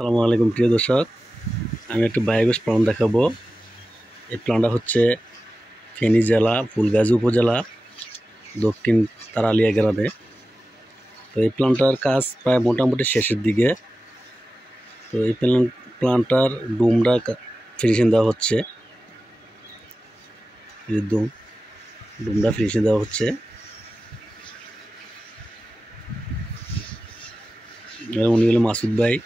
আসসালামু আলাইকুম প্রিয় দর্শক, আমি একটু বায়োগ্যাস প্ল্যান্ট দেখাবো। এই প্ল্যান্টটা হচ্ছে ফেনী জেলা ফুলগাজী উপজেলা দক্ষিণ তারালিয়া গ্রামে। তো এই প্ল্যান্টটার কাজ প্রায় মোটামুটি শেষের দিকে। তো এই প্ল্যান্টটার ডুমটা ফিনিশিং দেওয়া হচ্ছে, ডুমটা ফিনিশিং দেওয়া হচ্ছে। উনি হলো মাসুদ ভাই।